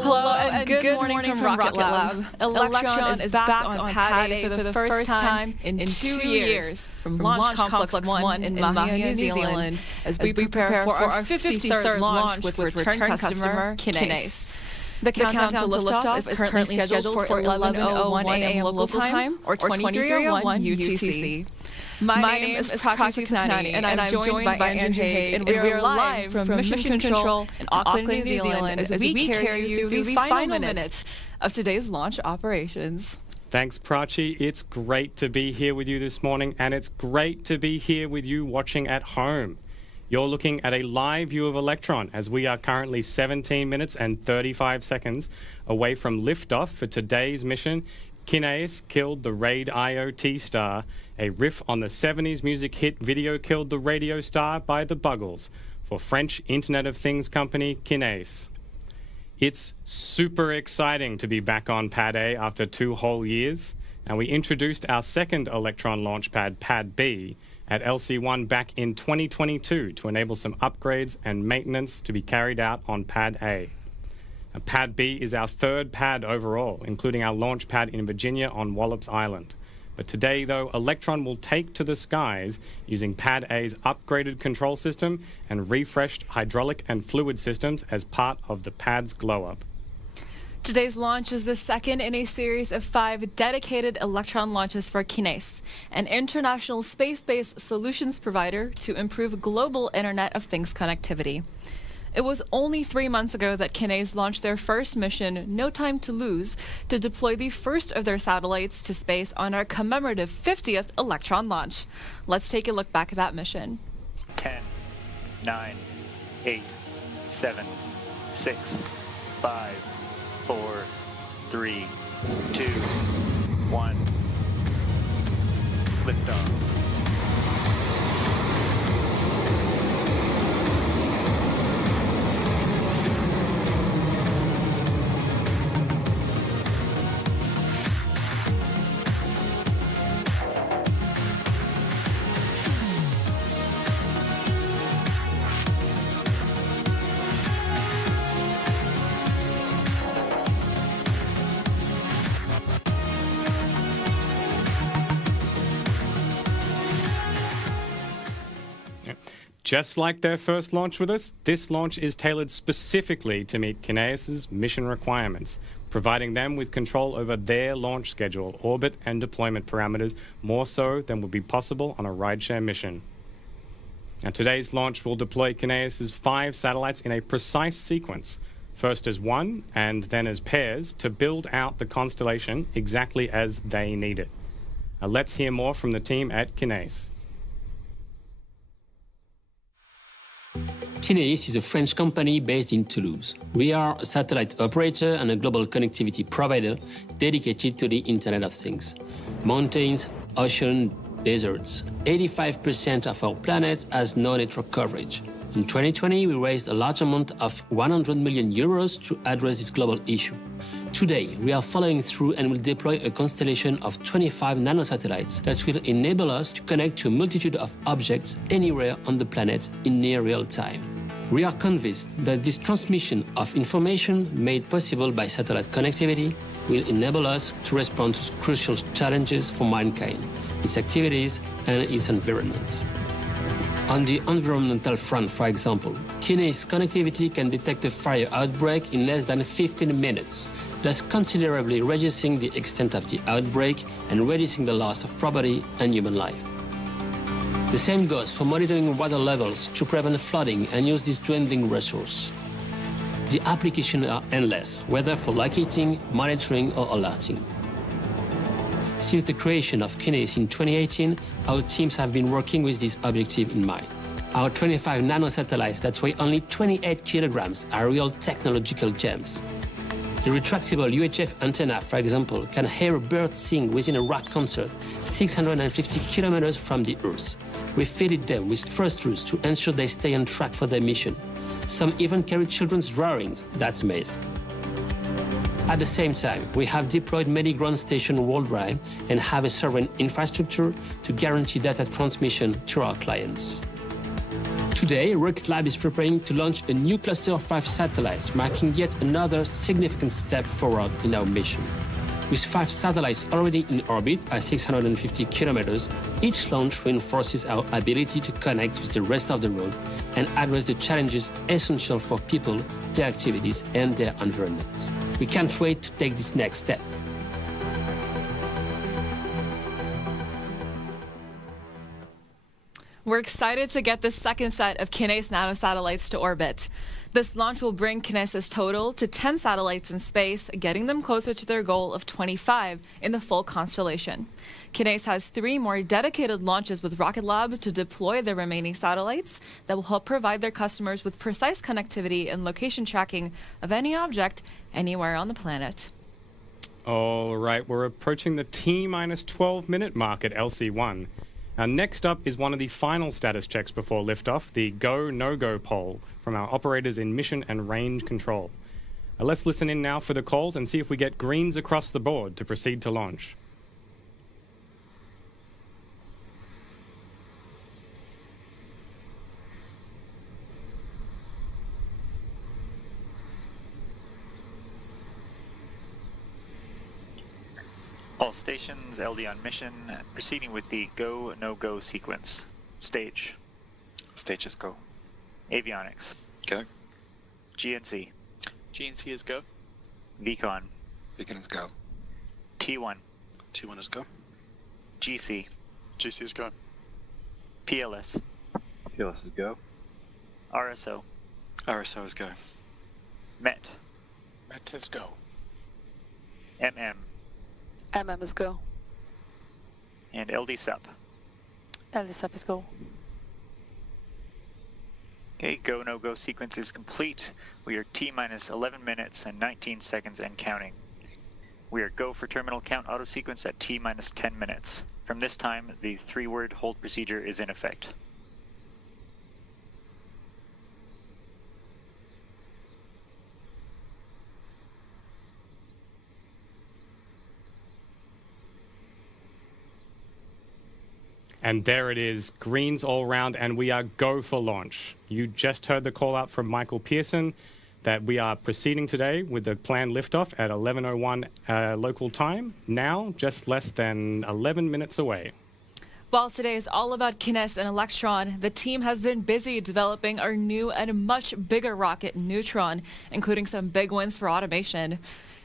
Hello and good morning from Rocket Lab. Electron is back on Pad A for the first time in 2 years from Launch Complex 1 in Mahia, New Zealand, as we prepare for our 53rd launch with return customer KINEIS. The countdown to liftoff is currently scheduled for 11:01 a.m. local time or 23:01 UTC. My name is Prachi Kanani, and I'm joined by Andrew Haig, and we are live from Mission Control in Auckland, New Zealand, as we carry you through the final minutes of today's launch operations. Thanks, Prachi. It's great to be here with you this morning, and it's great to be here with you watching at home. You're looking at a live view of Electron, as we are currently 17 minutes and 35 seconds away from liftoff for today's mission. KINEIS killed the RadIoT star. A riff on the 70s music hit Video Killed the Radio Star by the Buggles for French Internet of Things company KINEIS. It's super exciting to be back on Pad A after 2 whole years, and we introduced our second Electron launch pad, Pad B, at LC1 back in 2022 to enable some upgrades and maintenance to be carried out on Pad A. Pad B is our third pad overall, including our launch pad in Virginia on Wallops Island. But today, though, Electron will take to the skies using Pad A's upgraded control system and refreshed hydraulic and fluid systems as part of the pad's glow-up. Today's launch is the second in a series of 5 dedicated Electron launches for KINEIS, an international space-based solutions provider to improve global Internet of Things connectivity. It was only 3 months ago that KINEIS launched their first mission, No Time to Lose, to deploy the first of their satellites to space on our commemorative 50th Electron launch. Let's take a look back at that mission. 10, 9, 8, 7, 6, 5, 4, 3, 2, 1. Liftoff. Just like their first launch with us, this launch is tailored specifically to meet KINEIS's mission requirements, providing them with control over their launch schedule, orbit, and deployment parameters, more so than would be possible on a rideshare mission. Now, today's launch will deploy KINEIS's 5 satellites in a precise sequence, first as one and then as pairs, to build out the constellation exactly as they need it. Let's hear more from the team at KINEIS. KINEIS is a French company based in Toulouse. We are a satellite operator and a global connectivity provider dedicated to the Internet of Things. Mountains, ocean, deserts. 85% of our planet has no network coverage. In 2020, we raised a large amount of 100 million euros to address this global issue. Today, we are following through and will deploy a constellation of 25 nanosatellites that will enable us to connect to a multitude of objects anywhere on the planet in near real time. We are convinced that this transmission of information made possible by satellite connectivity will enable us to respond to crucial challenges for mankind, its activities, and its environment. On the environmental front, for example, KINEIS connectivity can detect a fire outbreak in less than 15 minutes, thus considerably reducing the extent of the outbreak and reducing the loss of property and human life. The same goes for monitoring water levels to prevent flooding and use this dwindling resource. The applications are endless, whether for locating, monitoring, or alerting. Since the creation of KINEIS in 2018, our teams have been working with this objective in mind. Our 25 nanosatellites that weigh only 28 kilograms are real technological gems. The retractable UHF antenna, for example, can hear a bird sing within a rock concert 650 kilometers from the Earth. We fitted them with thrusters to ensure they stay on track for their mission. Some even carry children's drawings. That's amazing. At the same time, we have deployed many ground stations worldwide and have a sovereign infrastructure to guarantee data transmission to our clients. Today, Rocket Lab is preparing to launch a new cluster of 5 satellites, marking yet another significant step forward in our mission. With 5 satellites already in orbit at 650 kilometers, each launch reinforces our ability to connect with the rest of the world and address the challenges essential for people, their activities, and their environment. We can't wait to take this next step. We're excited to get the second set of KINEIS nanosatellites to orbit. This launch will bring KINEIS's total to 10 satellites in space, getting them closer to their goal of 25 in the full constellation. KINEIS has 3 more dedicated launches with Rocket Lab to deploy the remaining satellites that will help provide their customers with precise connectivity and location tracking of any object anywhere on the planet. All right, we're approaching the T-minus 12-minute mark at LC1. Now, next up is one of the final status checks before liftoff, the go, no-go poll from our operators in mission and range control. Let's listen in now for the calls and see if we get greens across the board to proceed to launch. All stations, LD on mission, proceeding with the go, no-go sequence. Stage. Stage is go. Avionics. Go. GNC. GNC is go. VCON. Beacon is go. T1. T1 is go. GC. GC is go. PLS. PLS is go. RSO. RSO is go. MET. MET is go. MM. MM is go. And LD SUP. LD SUP is go. Okay, go, no-go sequence is complete. We are T-minus 11 minutes and 19 seconds and counting. We are go for terminal count auto sequence at T-minus 10 minutes. From this time, the 3-word hold procedure is in effect. And there it is, greens all round, and we are go for launch. You just heard the call out from Michael Pearson that we are proceeding today with the planned liftoff at 11:01 local time, now just less than 11 minutes away. While today is all about KINEIS and Electron, the team has been busy developing our new and much bigger rocket, Neutron, including some big wins for automation.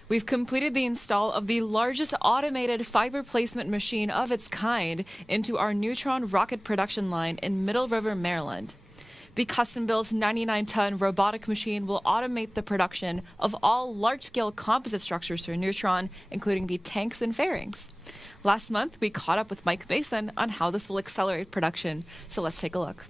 We've completed the install of the largest automated fiber placement machine of its kind into our Neutron rocket production line in Middle River, Maryland. The custom-built 99-ton robotic machine will automate the production of all large-scale composite structures for Neutron, including the tanks and fairings. Last month, we caught up with Mike Mason on how this will accelerate production, so let's take a look.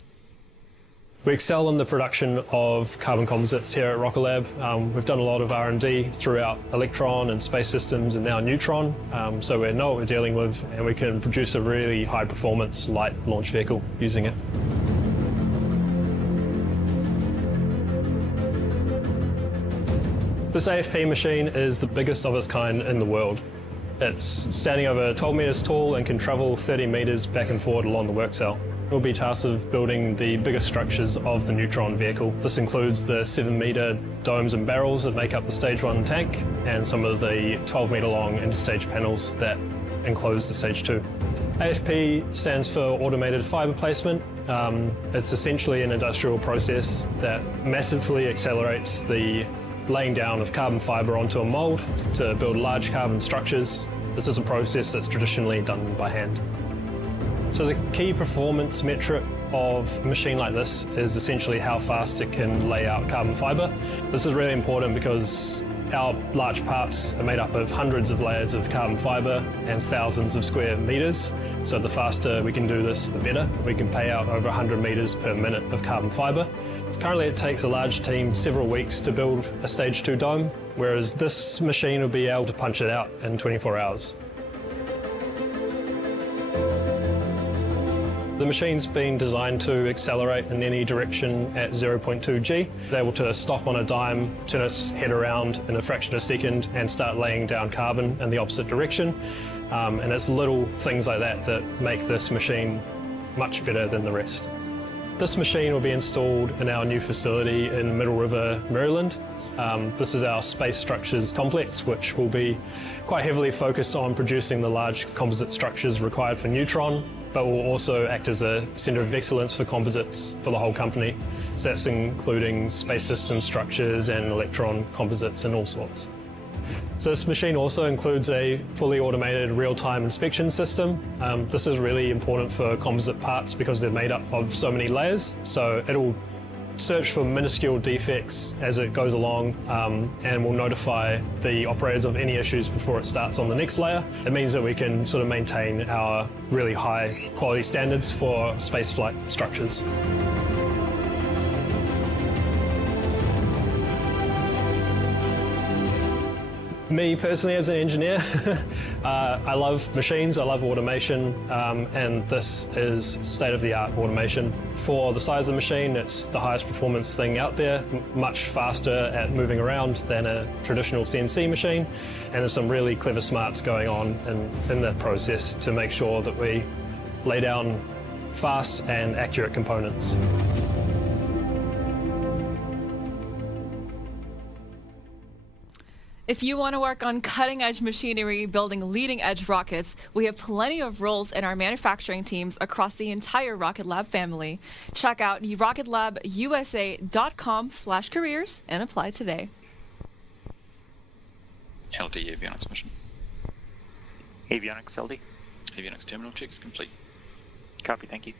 We excel in the production of carbon composites here at Rocket Lab. We've done a lot of R&D throughout Electron and space systems and now Neutron, so we know what we're dealing with and we can produce a really high performance light launch vehicle using it. This AFP machine is the biggest of its kind in the world. It's standing over 12 meters tall and can travel 30 meters back and forward along the work cell. We'll be tasked with building the biggest structures of the Neutron vehicle. This includes the 7-meter domes and barrels that make up the Stage 1 tank and some of the 12-meter long interstage panels that enclose the Stage 2. AFP stands for Automated Fiber Placement. It's essentially an industrial process that massively accelerates the laying down of carbon fiber onto a mold to build large carbon structures. This is a process that's traditionally done by hand. So the key performance metric of a machine like this is essentially how fast it can lay out carbon fiber. This is really important because our large parts are made up of hundreds of layers of carbon fiber and thousands of square meters. So the faster we can do this, the better. We can pay out over 100 meters per minute of carbon fiber. Currently it takes a large team several weeks to build a Stage 2 dome, whereas this machine will be able to punch it out in 24 hours. The machine's been designed to accelerate in any direction at 0.2 G. It's able to stop on a dime, turn its head around in a fraction of a second and start laying down carbon in the opposite direction. And it's little things like that that make this machine much better than the rest. This machine will be installed in our new facility in Middle River, Maryland. This is our space structures complex, which will be quite heavily focused on producing the large composite structures required for Neutron, but will also act as a centre of excellence for composites for the whole company. So that's including space system structures and electron composites and all sorts. So this machine also includes a fully automated real-time inspection system. This is really important for composite parts because they're made up of so many layers. So it'll search for minuscule defects as it goes along and will notify the operators of any issues before it starts on the next layer. It means that we can sort of maintain our really high quality standards for spaceflight structures. Me personally as an engineer, I love machines, I love automation, and this is state-of-the-art automation. For the size of the machine, it's the highest performance thing out there, much faster at moving around than a traditional CNC machine, and there's some really clever smarts going on in that process to make sure that we lay down fast and accurate components. If you want to work on cutting-edge machinery building leading-edge rockets, we have plenty of roles in our manufacturing teams across the entire Rocket Lab family. Check out rocketlabusa.com/careers and apply today. LD avionics mission. Avionics LD. Avionics terminal checks complete. Copy, thank you.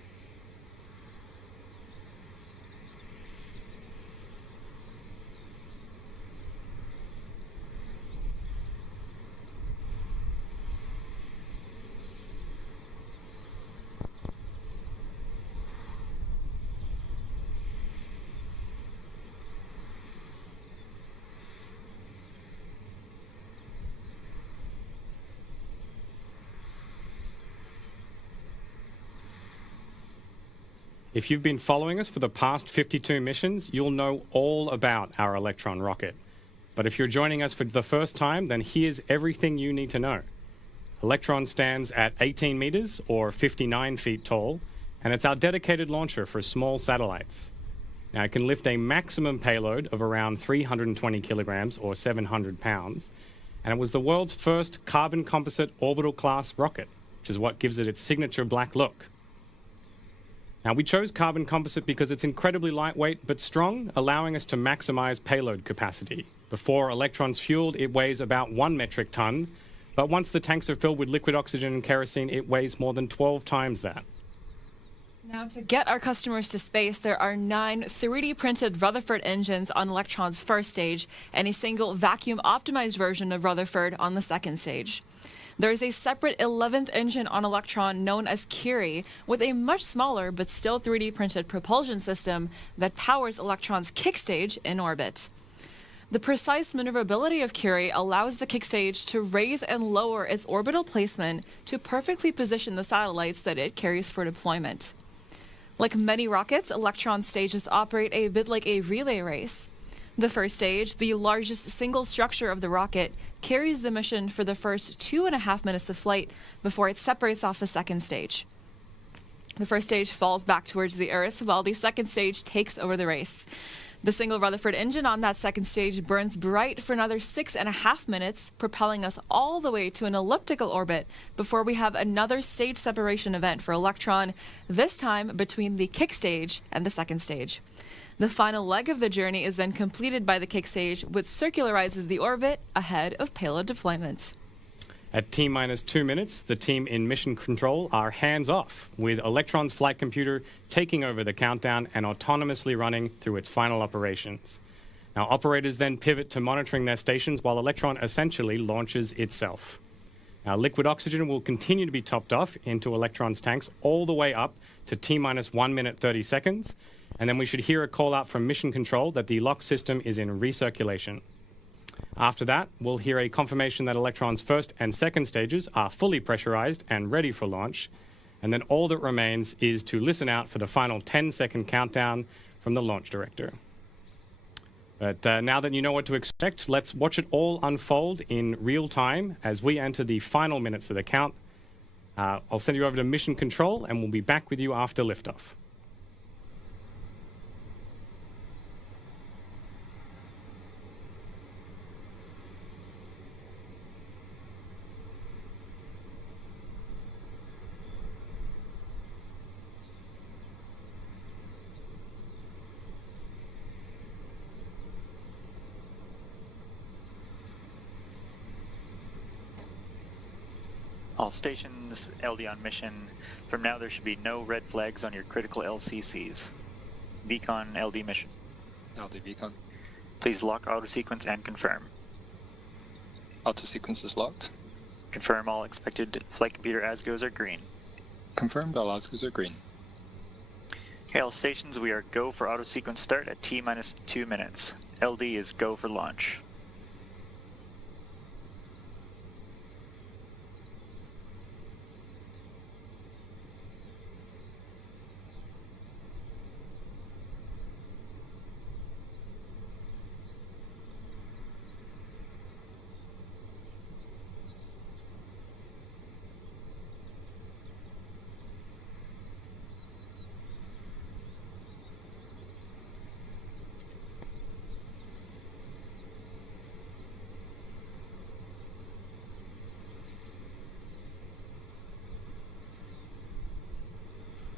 If you've been following us for the past 52 missions, you'll know all about our Electron rocket. But if you're joining us for the first time, then here's everything you need to know. Electron stands at 18 meters or 59 feet tall, and it's our dedicated launcher for small satellites. Now, it can lift a maximum payload of around 320 kilograms or 700 pounds, and it was the world's first carbon composite orbital class rocket, which is what gives it its signature black look. Now, we chose carbon composite because it's incredibly lightweight but strong, allowing us to maximize payload capacity. Before Electron's fueled, it weighs about 1 metric ton, but once the tanks are filled with liquid oxygen and kerosene, it weighs more than 12 times that. Now, to get our customers to space, there are 9 3D-printed Rutherford engines on Electron's first stage and a single vacuum-optimized version of Rutherford on the second stage. There is a separate 11th engine on Electron known as Curie, with a much smaller but still 3D-printed propulsion system that powers Electron's kick stage in orbit. The precise maneuverability of Curie allows the kick stage to raise and lower its orbital placement to perfectly position the satellites that it carries for deployment. Like many rockets, Electron stages operate a bit like a relay race. The first stage, the largest single structure of the rocket, carries the mission for the first 2.5 minutes of flight before it separates off the second stage. The first stage falls back towards the Earth, while the second stage takes over the race. The single Rutherford engine on that second stage burns bright for another 6.5 minutes, propelling us all the way to an elliptical orbit before we have another stage separation event for Electron, this time between the kick stage and the second stage. The final leg of the journey is then completed by the kick stage, which circularizes the orbit ahead of payload deployment. At T-minus 2 minutes, the team in mission control are hands-off, with Electron's flight computer taking over the countdown and autonomously running through its final operations. Now, operators then pivot to monitoring their stations while Electron essentially launches itself. Now, liquid oxygen will continue to be topped off into Electron's tanks all the way up to T-minus 1 minute 30 seconds, and then we should hear a call out from mission control that the lock system is in recirculation. After that, we'll hear a confirmation that Electron's first and second stages are fully pressurized and ready for launch, and then all that remains is to listen out for the final 10-second countdown from the launch director. But now that you know what to expect, let's watch it all unfold in real time as we enter the final minutes of the count. I'll send you over to mission control, and we'll be back with you after liftoff. All stations, LD on mission. From now there should be no red flags on your critical LCCs. Beacon LD mission. LD beacon. Please lock auto sequence and confirm. Auto sequence is locked. Confirm all expected flight computer ASGOs are green. Confirmed, all ASGOs are green. Okay, all stations, we are go for auto sequence start at T-minus 2 minutes. LD is go for launch.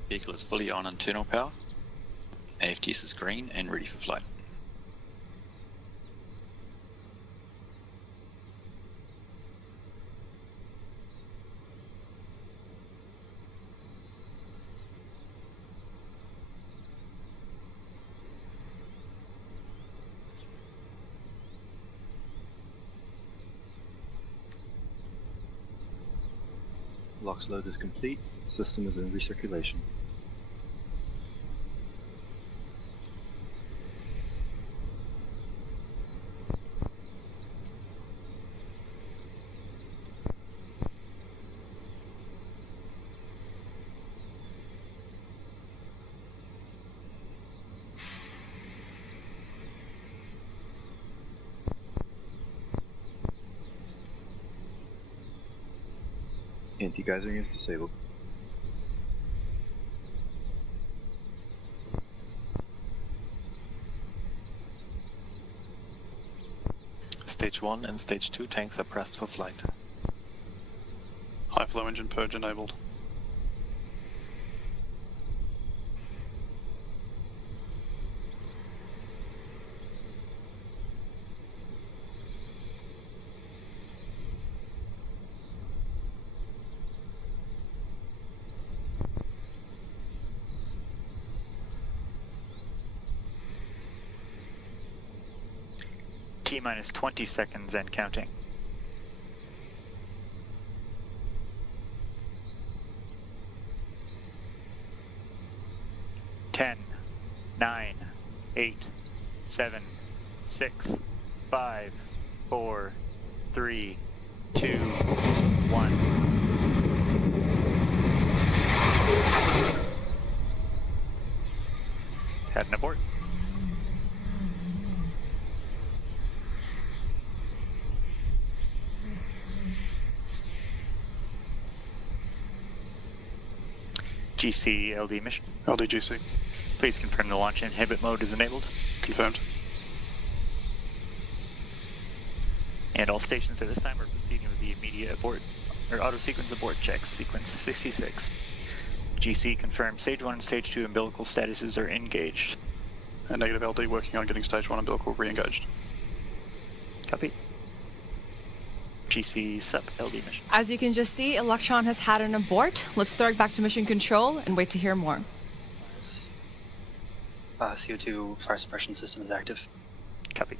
Vehicle is fully on internal power. AFTS is green and ready for flight. LOX load is complete. System is in recirculation. Anti-geysering is disabled. Stage 1 and Stage 2 tanks are pressed for flight. High flow engine purge enabled. T-minus 20 seconds and counting. Ten, 9, 8, 7, 6, 5, 4, 3, 2, 1. Head and abort. GC LD mission. LDGC. Please confirm the launch inhibit mode is enabled. Confirmed. And all stations at this time are proceeding with the immediate abort, or auto sequence abort checks, sequence 66. GC confirmed stage 1 and stage 2 umbilical statuses are engaged. And negative LD working on getting stage 1 umbilical re-engaged. Copy. GC sub LD mission. As you can just see, Electron has had an abort. Let's throw it back to mission control and wait to hear more. CO2 fire suppression system is active. Copy.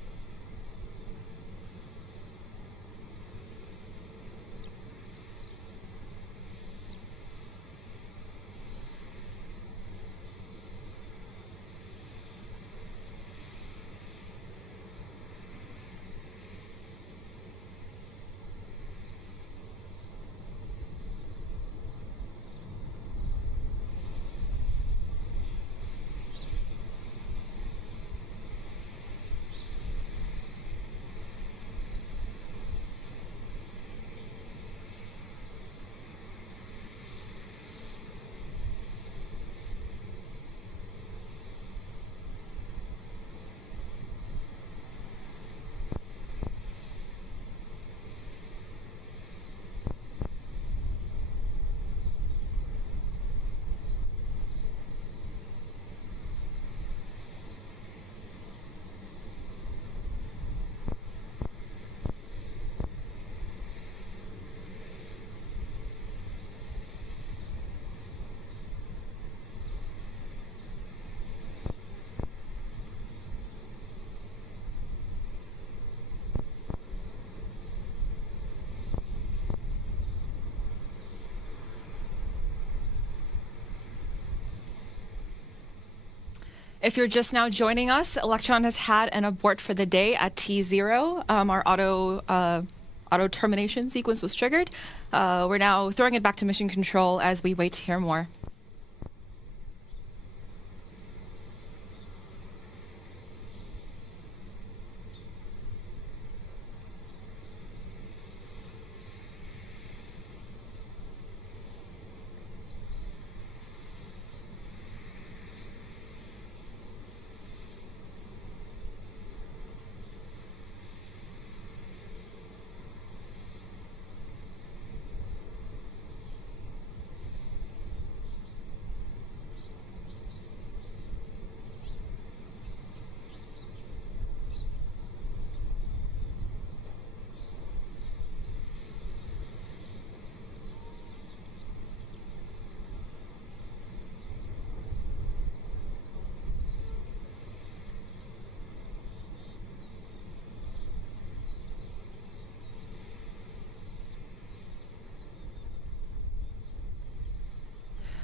If you're just now joining us, Electron has had an abort for the day at T0. Our auto termination sequence was triggered. We're now throwing it back to mission control as we wait to hear more.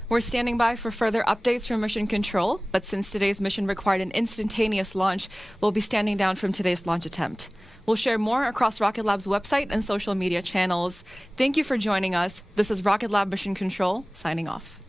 We're standing by for further updates from Mission Control, but since today's mission required an instantaneous launch, we'll be standing down from today's launch attempt. We'll share more across Rocket Lab's website and social media channels. Thank you for joining us. This is Rocket Lab Mission Control, signing off.